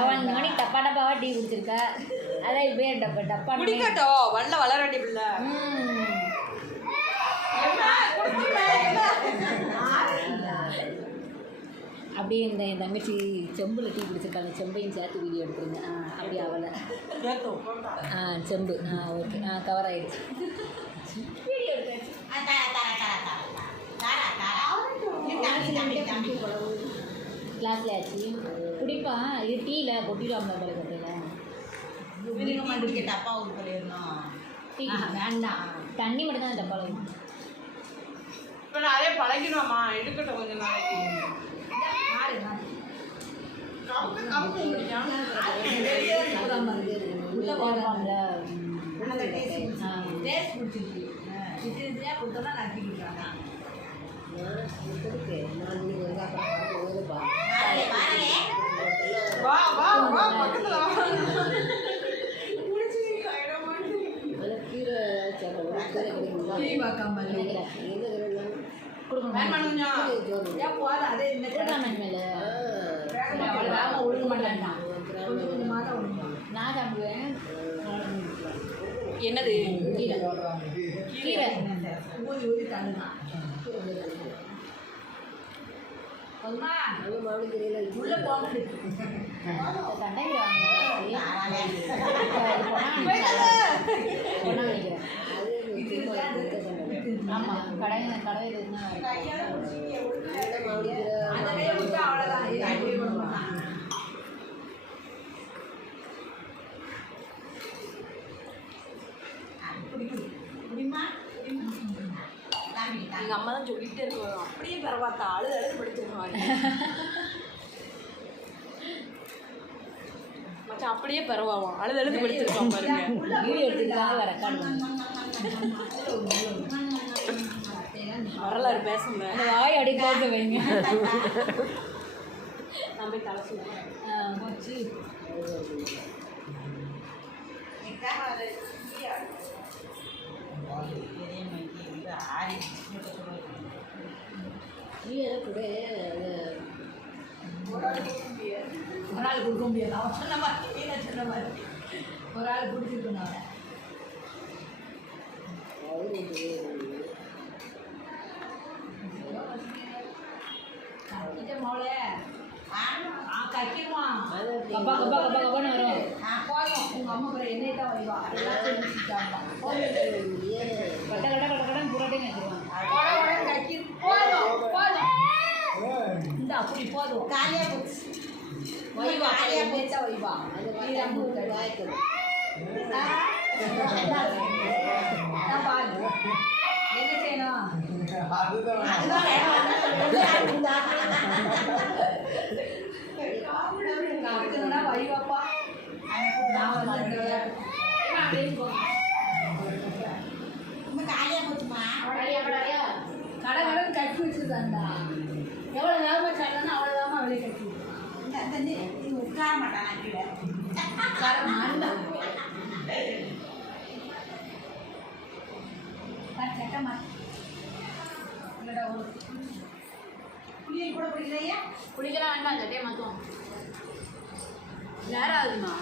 அவன் மணி டப்பா டப்பாவா டீ குடிச்சிருக்கா. அதான் இப்பயே டப்பா குடிக்கட்டும். வல்ல வளர வேண்டிய பிள்ளை. அப்படியே இந்த என் தங்கச்சி செம்பில் டீ குடிச்சிருக்காங்க. செம்பையும் சேர்த்து வீடியோ எடுத்துருங்க. அப்படி அவளை செம்பு ஓகே கவர் ஆகிடுச்சு. வீடியோ எடுத்தாச்சு. கிளாஸ்ல ஆச்சு குடிப்பா. இது டீயில் கொட்டிடாம கட்டையில் டப்பா ஒரு பண்ணிடணும். டீ வேண்டாம், தண்ணி மட்டும் தான் டப்பாவில். இப்போ நான் அதே பழகிடுவாம்மா. எடுக்கட்டும் கொஞ்சம் நாளைக்கு. உள்ள போடுவாங்க. நான் சாப்பிடுவேன். என்னது கீரை உள்ள போக ஆமாம் கடையில் எங்கள் அம்மா தான் சொல்லிகிட்டே இருக்கோம். அப்படியே பரவாத்தா அழுது படிச்சிருவாங்க மச்சான். அப்படியே பரவாவாம் அழுது படிச்சிருக்கோம் பாருங்க. வீடியோ எடுத்துக்கலாம் வரலாறு பேசுங்க. வாய் அடி போட்டு வைங்க. நான் போய் தலை சொல்லுவேன். ஒரு ஆள் கொடுக்க முடியாது. அவன் சொன்ன மாதிரி சொன்ன மாதிரி ஒரு ஆள் கொடுத்துருக்கணும். உங்க அம்மா கூட என்னை தான் வைவா. கட்ட கட்ட கட்ட கடன் புரோட்டையும் வச்சுருவாங்க. இந்த அப்படி போதும். வைவா பேச்சா வைவா. என்ன செய்யணும்? கற்றுக்கணும்னா வைவாப்பா. கடை கடன் கட்டி வச்சுருந்தாண்டா. எவ்வளோ நேரமாக சாப்பிட்டா அவ்வளோ நேரமாக வெளியே கட்டி உட்கார மாட்டான். சட்டமா புளியை கூட பிடிக்கலையா? பிடிக்கலாம் வேண்டாம். சட்டையை மாற்றுவோம். நேரம் ஆகுதுமா.